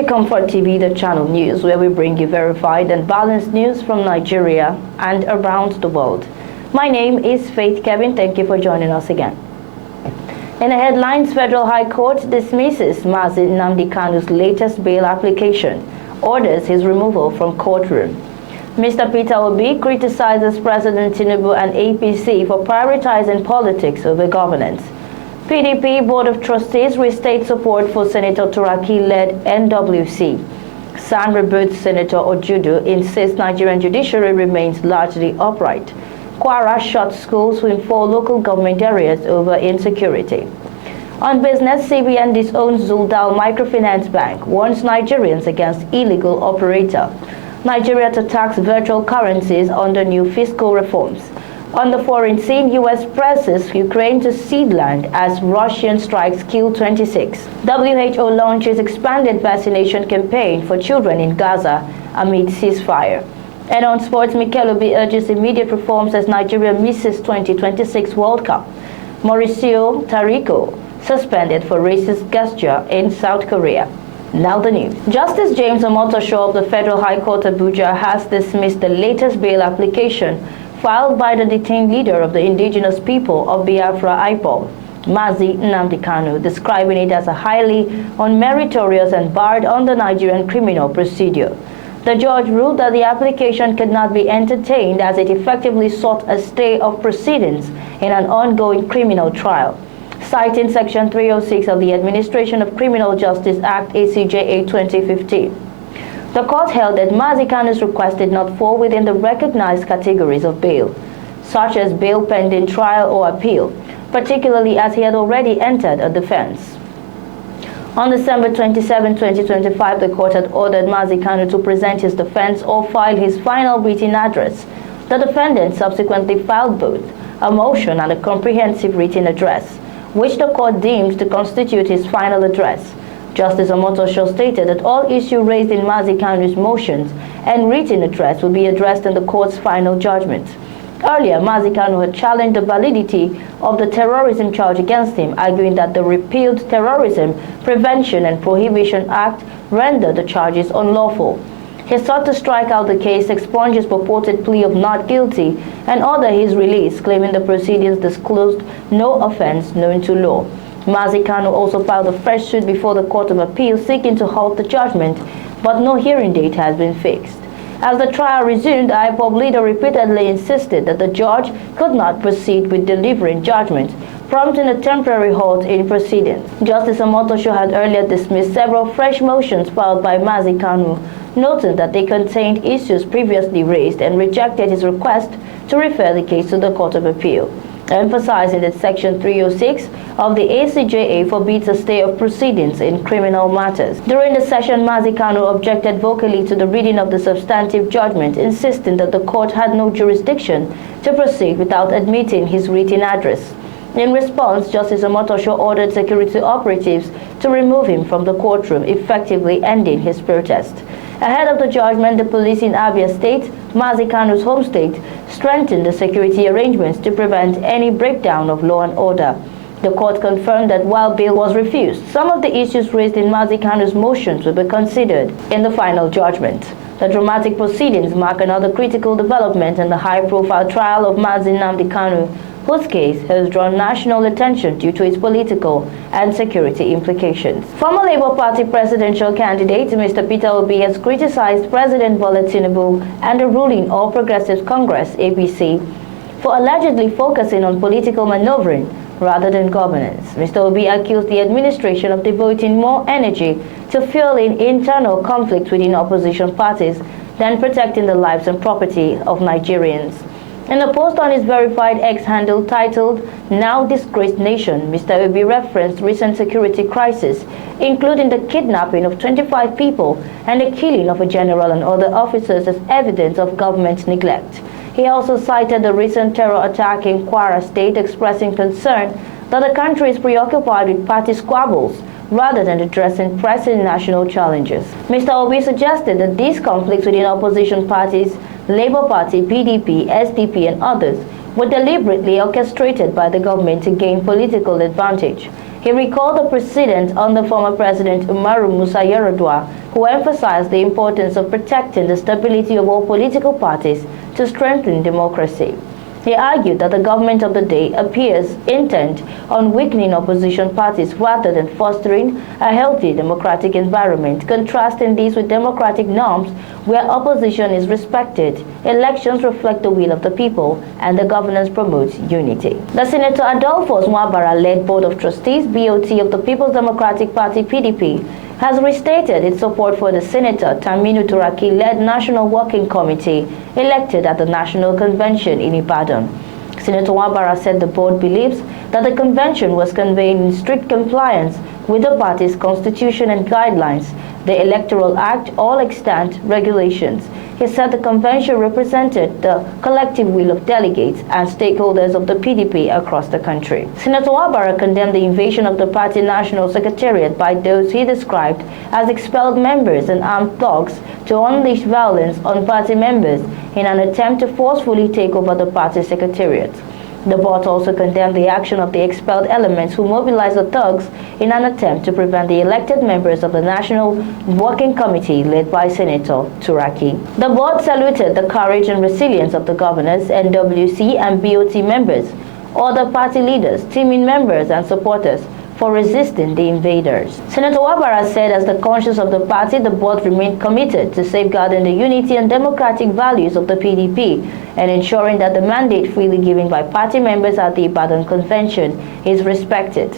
to ComfortTV.channel news, where we bring you verified and balanced news from Nigeria and around the world. My name is Faith Kevin. Thank you for joining us again. In the headlines, Federal High Court dismisses Mazi Nnamdi Kanu's latest bail application, orders his removal from courtroom. Mr. Peter Obi criticizes President Tinubu and APC for prioritizing politics over governance. PDP Board of Trustees restates support for Senator Turaki-led NWC. San reboots Senator Ojudu, insists Nigerian judiciary remains largely upright. Kwara shuts schools in 4 local government areas over insecurity. On business, CBN disowns Zuldal Microfinance Bank, warns Nigerians against illegal operator. Nigeria to tax virtual currencies under new fiscal reforms. On the foreign scene, U.S. presses Ukraine to cede land as Russian strikes kill 26. WHO launches expanded vaccination campaign for children in Gaza amid ceasefire. And on sports, Mikel Obi urges immediate reforms as Nigeria misses 2026 World Cup. Mauricio Tariko suspended for racist gesture in South Korea. Now the news. Justice James Omotosho of the Federal High Court Abuja has dismissed the latest bail application filed by the detained leader of the indigenous people of Biafra IPOB, Mazi Nnamdi Kanu, describing it as a highly unmeritorious and barred under Nigerian criminal procedure. The judge ruled that the application could not be entertained as it effectively sought a stay of proceedings in an ongoing criminal trial. Citing Section 306 of the Administration of Criminal Justice Act ACJA 2015. The court held that Mazi Kanu's request did not fall within the recognized categories of bail, such as bail pending trial or appeal, particularly as he had already entered a defense. On December 27, 2025, the court had ordered Mazi Kanu to present his defense or file his final written address. The defendant subsequently filed both a motion and a comprehensive written address, which the court deemed to constitute his final address. Justice Omotosho stated that all issues raised in Mazi Kanu's motions and written address will be addressed in the court's final judgment. Earlier, Mazi Kanu had challenged the validity of the terrorism charge against him, arguing that the repealed Terrorism Prevention and Prohibition Act rendered the charges unlawful. He sought to strike out the case, expunge his purported plea of not guilty, and order his release, claiming the proceedings disclosed no offense known to law. Mazi Kanu also filed a fresh suit before the Court of Appeal seeking to halt the judgment, but no hearing date has been fixed. As the trial resumed, the IPOB leader repeatedly insisted that the judge could not proceed with delivering judgment, prompting a temporary halt in proceedings. Justice Omotosho had earlier dismissed several fresh motions filed by Mazi Kanu, noting that they contained issues previously raised, and rejected his request to refer the case to the Court of Appeal, emphasizing that Section 306 of the ACJA forbids a stay of proceedings in criminal matters. During the session, Mazi Kanu objected vocally to the reading of the substantive judgment, insisting that the court had no jurisdiction to proceed without admitting his written address. In response, Justice Omotosho ordered security operatives to remove him from the courtroom, effectively ending his protest. Ahead of the judgment, the police in Abia State, Mazi Kanu's home state, strengthened the security arrangements to prevent any breakdown of law and order. The court confirmed that while bail was refused, some of the issues raised in Mazi Kanu's motions will be considered in the final judgment. The dramatic proceedings mark another critical development in the high-profile trial of Mazi Nnamdi Kanu, whose case has drawn national attention due to its political and security implications. Former Labour Party presidential candidate Mr. Peter Obi has criticized President Bola Tinubu and the ruling All Progressives Congress (APC) for allegedly focusing on political maneuvering rather than governance. Mr. Obi accused the administration of devoting more energy to fueling internal conflict within opposition parties than protecting the lives and property of Nigerians. In a post on his verified X handle titled "Now Disgraced Nation," Mr. Obi referenced recent security crisis, including the kidnapping of 25 people and the killing of a general and other officers, as evidence of government neglect. He also cited the recent terror attack in Kwara State, expressing concern that the country is preoccupied with party squabbles rather than addressing pressing national challenges. Mr. Obi suggested that these conflicts within opposition parties Labour Party, PDP, SDP and others were deliberately orchestrated by the government to gain political advantage. He recalled the precedent under former President Umaru Musa Yar'Adua, who emphasized the importance of protecting the stability of all political parties to strengthen democracy. He argued that the government of the day appears intent on weakening opposition parties rather than fostering a healthy democratic environment, contrasting these with democratic norms where opposition is respected, elections reflect the will of the people, and the governance promotes unity. The Senator Adolphus Nwabara-led Board of Trustees, BOT of the People's Democratic Party, PDP, has restated its support for the Senator Taminu Turaki-led National Working Committee elected at the National Convention in Ibadan. Senator Nwabara said the board believes that the convention was convened in strict compliance with the party's constitution and guidelines, the Electoral Act, all extant regulations. He said the convention represented the collective will of delegates and stakeholders of the PDP across the country. Senator Nwabara condemned the invasion of the party national secretariat by those he described as expelled members and armed thugs to unleash violence on party members in an attempt to forcefully take over the party secretariat. The board also condemned the action of the expelled elements who mobilized the thugs in an attempt to prevent the elected members of the National Working Committee led by Senator Turaki. The board saluted the courage and resilience of the governors, NWC and BOT members, other party leaders, teaming members and supporters for resisting the invaders. Senator Nwabara said as the conscience of the party, the board remained committed to safeguarding the unity and democratic values of the PDP and ensuring that the mandate freely given by party members at the Ibadan Convention is respected.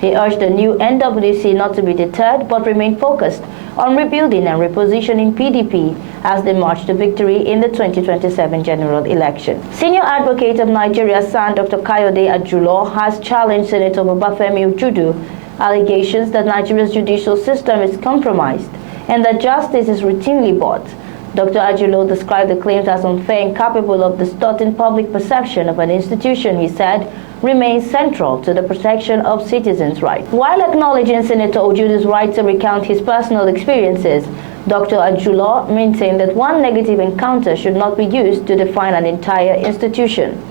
He urged the new NWC not to be deterred but remain focused on rebuilding and repositioning PDP as they march to victory in the 2027 general election. Senior advocate of Nigeria, San Dr. Kayode Ajulo, has challenged Senator Babafemi Ojudu allegations that Nigeria's judicial system is compromised and that justice is routinely bought. Dr. Ajulo described the claims as unfair and capable of distorting public perception of an institution he said remains central to the protection of citizens' rights. While acknowledging Senator Ojudu's right to recount his personal experiences, Dr. Ajulo maintained that one negative encounter should not be used to define an entire institution.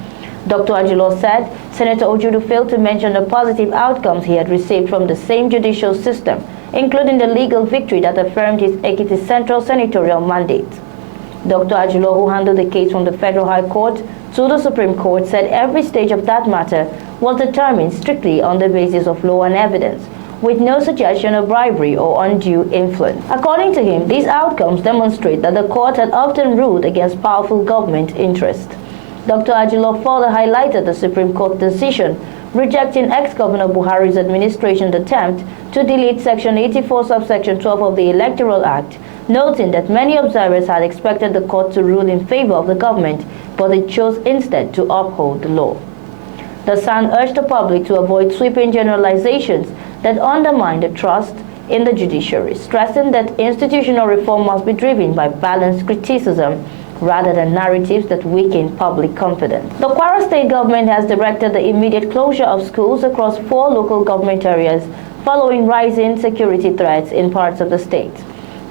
Dr. Ajulo said Senator Ojudu failed to mention the positive outcomes he had received from the same judicial system, including the legal victory that affirmed his Ekiti Central senatorial mandate. Dr. Ajulo, who handled the case from the Federal High Court to the Supreme Court, said every stage of that matter was determined strictly on the basis of law and evidence, with no suggestion of bribery or undue influence. According to him, these outcomes demonstrate that the court had often ruled against powerful government interests. Dr. Ajulo further highlighted the Supreme Court decision rejecting ex-Governor Buhari's administration's attempt to delete Section 84, subsection 12 of the Electoral Act, noting that many observers had expected the court to rule in favor of the government, but it chose instead to uphold the law. The Sun urged the public to avoid sweeping generalizations that undermine the trust in the judiciary, stressing that institutional reform must be driven by balanced criticism rather than narratives that weaken public confidence. The Kwara state government has directed the immediate closure of schools across 4 local government areas following rising security threats in parts of the state.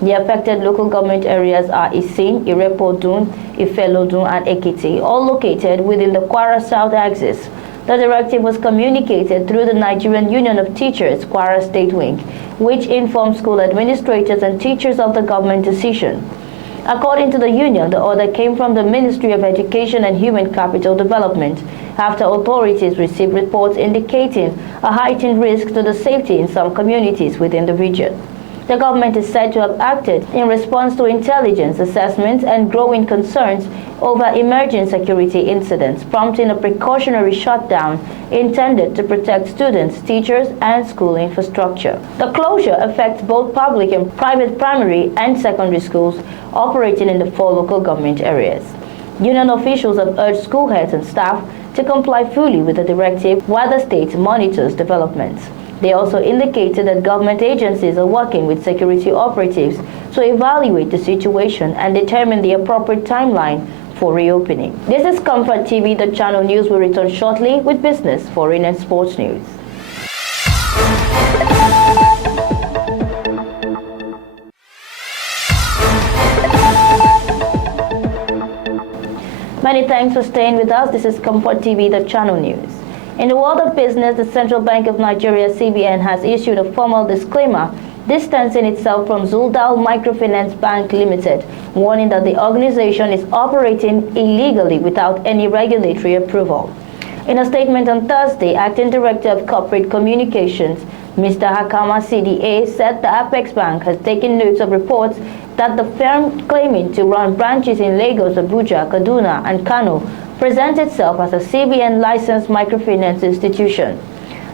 The affected local government areas are Isin, Irepodun, Ifelodun, and Ekiti, all located within the Kwara South axis. The directive was communicated through the Nigerian Union of Teachers, Kwara State Wing, which informed school administrators and teachers of the government decision. According to the union, the order came from the Ministry of Education and Human Capital Development after authorities received reports indicating a heightened risk to the safety in some communities within the region. The government is said to have acted in response to intelligence assessments and growing concerns over emerging security incidents, prompting a precautionary shutdown intended to protect students, teachers, and school infrastructure. The closure affects both public and private primary and secondary schools operating in the 4 local government areas. Union officials have urged school heads and staff to comply fully with the directive while the state monitors developments. They also indicated that government agencies are working with security operatives to evaluate the situation and determine the appropriate timeline for reopening. This is ComfortTV.channel news. We return shortly with business, foreign and sports news. Many thanks for staying with us. This is ComfortTV.channel news. In the world of business, the Central Bank of Nigeria, CBN, has issued a formal disclaimer distancing itself from Zulldal Microfinance Bank Limited, warning that the organization is operating illegally without any regulatory approval. In a statement on Thursday, Acting Director of Corporate Communications, Mr. Hakama CDA, said the Apex Bank has taken note of reports that the firm claiming to run branches in Lagos, Abuja, Kaduna, and Kanu presents itself as a CBN licensed microfinance institution.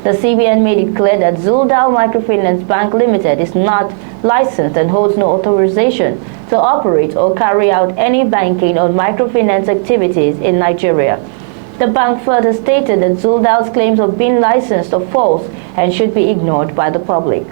The CBN made it clear that Zulldal Microfinance Bank Limited is not licensed and holds no authorization to operate or carry out any banking or microfinance activities in Nigeria. The bank further stated that Zulldal's claims of being licensed are false and should be ignored by the public.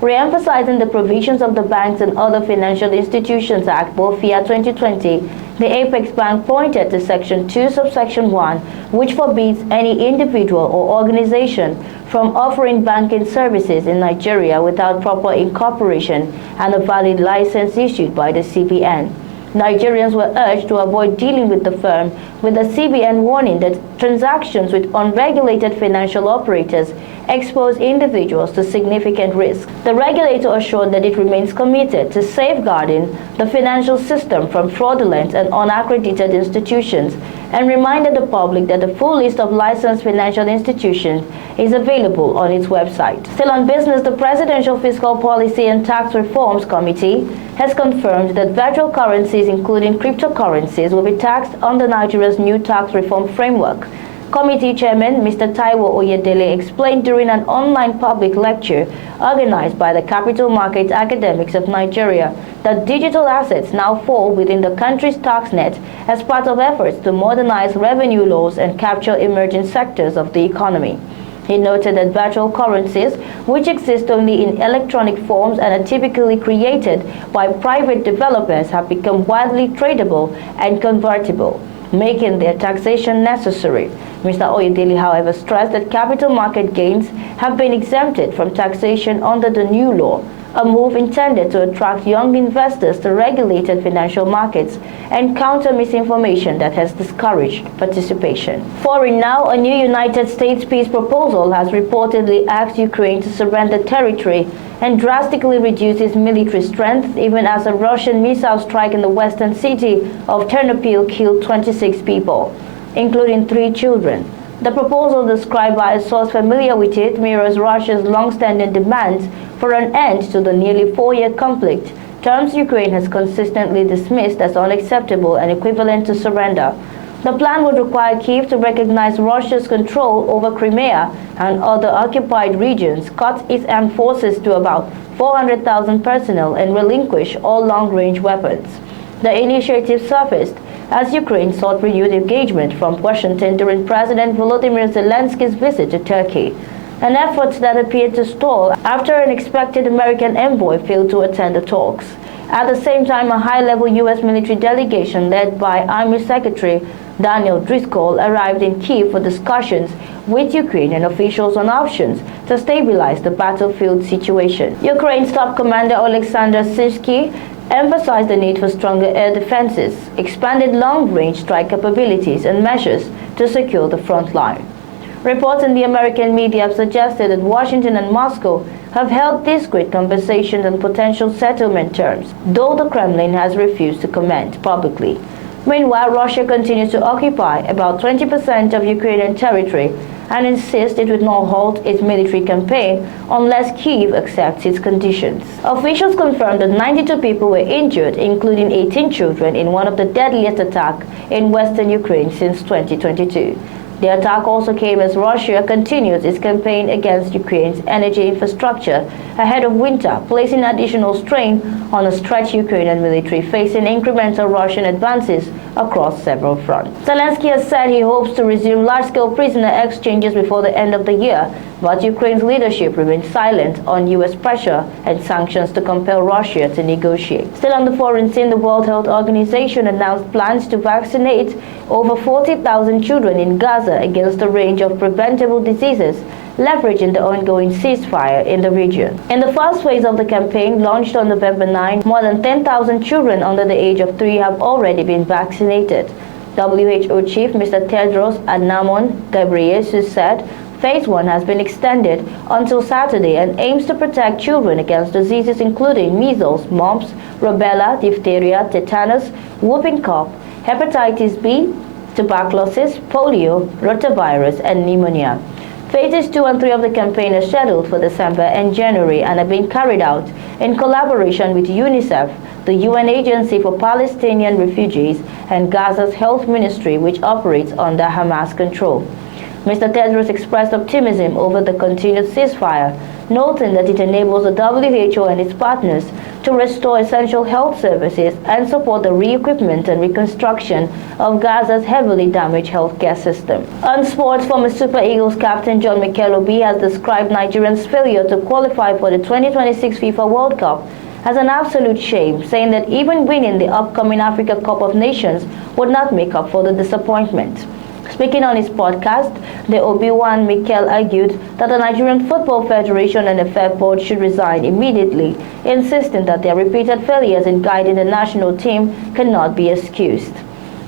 Re-emphasizing the provisions of the Banks and Other Financial Institutions Act, BOFIA 2020, the Apex Bank pointed to Section 2, Subsection 1, which forbids any individual or organization from offering banking services in Nigeria without proper incorporation and a valid license issued by the CBN. Nigerians were urged to avoid dealing with the firm, with the CBN warning that transactions with unregulated financial operators expose individuals to significant risk. The regulator assured that it remains committed to safeguarding the financial system from fraudulent and unaccredited institutions, and reminded the public that the full list of licensed financial institutions is available on its website. Still on business, the Presidential Fiscal Policy and Tax Reforms Committee has confirmed that virtual currencies, including cryptocurrencies, will be taxed under Nigeria's new tax reform framework. Committee Chairman Mr. Taiwo Oyedele explained during an online public lecture organized by the Capital Market Academics of Nigeria that digital assets now fall within the country's tax net as part of efforts to modernize revenue laws and capture emerging sectors of the economy. He noted that virtual currencies, which exist only in electronic forms and are typically created by private developers, have become widely tradable and convertible, making their taxation necessary. Mr. Oyedele, however, stressed that capital market gains have been exempted from taxation under the new law, a move intended to attract young investors to regulated financial markets and counter misinformation that has discouraged participation. Foreign now, a new United States peace proposal has reportedly asked Ukraine to surrender territory and drastically reduce its military strength, even as a Russian missile strike in the western city of Ternopil killed 26 people, including 3 children. The proposal, described by a source familiar with it, mirrors Russia's long-standing demands for an end to the nearly 4-year conflict, terms Ukraine has consistently dismissed as unacceptable and equivalent to surrender. The plan would require Kyiv to recognize Russia's control over Crimea and other occupied regions, cut its armed forces to about 400,000 personnel, and relinquish all long-range weapons. The initiative surfaced as Ukraine sought renewed engagement from Washington during President Volodymyr Zelensky's visit to Turkey, an effort that appeared to stall after an expected American envoy failed to attend the talks. At the same time, a high-level U.S. military delegation led by Army Secretary Daniel Driscoll arrived in Kyiv for discussions with Ukrainian officials on options to stabilize the battlefield situation. Ukraine's top commander Oleksandr Syrskyi emphasized the need for stronger air defenses, expanded long-range strike capabilities, and measures to secure the front line. Reports in the American media have suggested that Washington and Moscow have held discreet conversations on potential settlement terms, though the Kremlin has refused to comment publicly. Meanwhile, Russia continues to occupy about 20% of Ukrainian territory and insists it would not halt its military campaign unless Kyiv accepts its conditions. Officials confirmed that 92 people were injured, including 18 children, in one of the deadliest attacks in western Ukraine since 2022. The attack also came as Russia continues its campaign against Ukraine's energy infrastructure ahead of winter, placing additional strain on a stretched Ukrainian military facing incremental Russian advances across several fronts. Zelensky has said he hopes to resume large-scale prisoner exchanges before the end of the year, but Ukraine's leadership remains silent on U.S. pressure and sanctions to compel Russia to negotiate. Still on the foreign scene, the World Health Organization announced plans to vaccinate over 40,000 children in Gaza against a range of preventable diseases, leveraging the ongoing ceasefire in the region. In the first phase of the campaign, launched on November 9, more than 10,000 children under the age of 3 have already been vaccinated. WHO Chief Mr. Tedros Adhanom Ghebreyesus said Phase 1 has been extended until Saturday and aims to protect children against diseases including measles, mumps, rubella, diphtheria, tetanus, whooping cough, hepatitis B, tuberculosis, polio, rotavirus, and pneumonia. Phases 2 and 3 of the campaign are scheduled for December and January and are being carried out in collaboration with UNICEF, the UN Agency for Palestinian Refugees, and Gaza's Health Ministry, which operates under Hamas control. Mr. Tedros expressed optimism over the continued ceasefire, noting that it enables the WHO and its partners to restore essential health services and support the re-equipment and reconstruction of Gaza's heavily damaged healthcare system. On sports, former Super Eagles captain John Mikel Obi has described Nigerians' failure to qualify for the 2026 FIFA World Cup as an absolute shame, saying that even winning the upcoming Africa Cup of Nations would not make up for the disappointment. Speaking on his podcast, the Obi-Wan Mikel argued that the Nigerian Football Federation and the FEF board should resign immediately, insisting that their repeated failures in guiding the national team cannot be excused.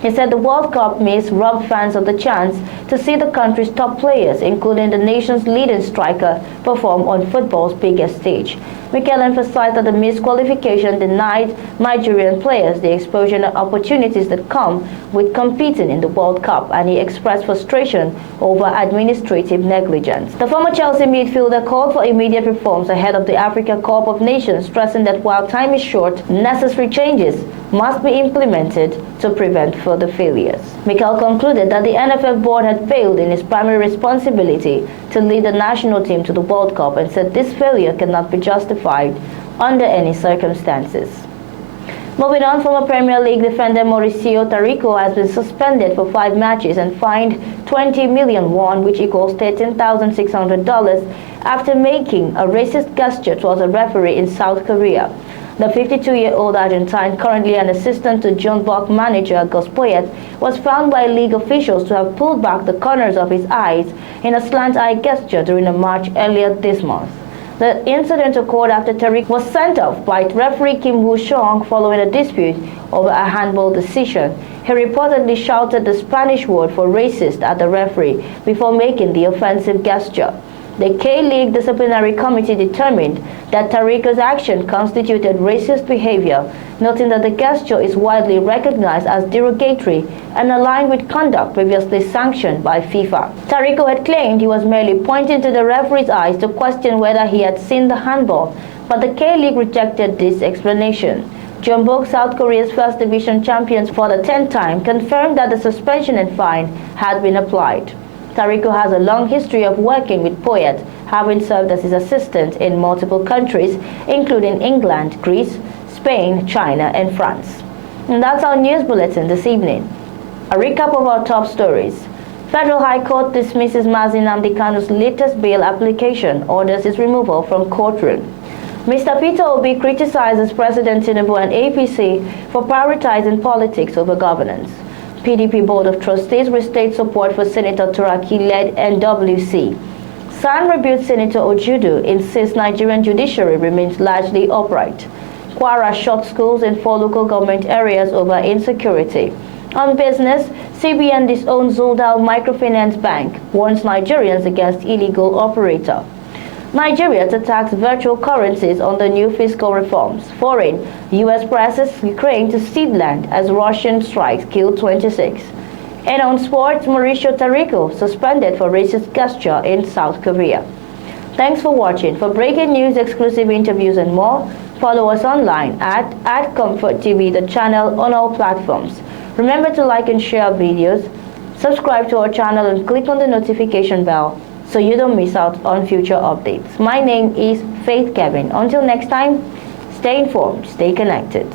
He said the World Cup may rob fans of the chance to see the country's top players, including the nation's leading striker, perform on football's biggest stage. Mikel emphasized that the missed qualification denied Nigerian players the exposure and opportunities that come with competing in the World Cup, and he expressed frustration over administrative negligence. The former Chelsea midfielder called for immediate reforms ahead of the Africa Cup of Nations, stressing that while time is short, necessary changes must be implemented to prevent further failures. Mikel concluded that the NFF board had failed in its primary responsibility to lead the national team to the World Cup and said this failure cannot be justified under any circumstances. Moving on, former Premier League defender Mauricio Taricco has been suspended for 5 matches and fined 20 million won, which equals $13,600, after making a racist gesture towards a referee in South Korea. The 52-year-old Argentine, currently an assistant to Jeonbuk manager Gus Poyet, was found by league officials to have pulled back the corners of his eyes in a slant-eye gesture during a match earlier this month. The incident occurred after Tariq was sent off by referee Kim Woo-sung following a dispute over a handball decision. He reportedly shouted the Spanish word for racist at the referee before making the offensive gesture. The K-League Disciplinary Committee determined that Tariq's action constituted racist behavior, noting that the gesture is widely recognized as derogatory and aligned with conduct previously sanctioned by FIFA. Tariq had claimed he was merely pointing to the referee's eyes to question whether he had seen the handball, but the K-League rejected this explanation. Jeonbuk, South Korea's first division champions for the 10th time, confirmed that the suspension and fine had been applied. Taricco has a long history of working with Poyet, having served as his assistant in multiple countries, including England, Greece, Spain, China, and France. And that's our news bulletin this evening. A recap of our top stories. Federal High Court dismisses Mazi Nnamdi Kanu's latest bail application, orders his removal from courtroom. Mr. Peter Obi criticizes President Tinubu and APC for prioritizing politics over governance. PDP Board of Trustees restates support for Senator Turaki-led NWC. SAN rebukes Senator Ojudu, insists Nigerian judiciary remains largely upright. Kwara shut schools in 4 local government areas over insecurity. On business, CBN disowns Zuldal Microfinance Bank, warns Nigerians against illegal operator. Nigeria attacks virtual currencies on the new fiscal reforms. Foreign, U.S. presses Ukraine to cede land as Russian strikes kill 26. And on sports, Mauricio Taricco suspended for racist gesture in South Korea. Thanks for watching. For breaking news, exclusive interviews and more, follow us online at ComfortTV.channel on all platforms. Remember to like and share our videos, subscribe to our channel and click on the notification bell so you don't miss out on future updates. My name is Faith Kevin. Until next time, stay informed, stay connected.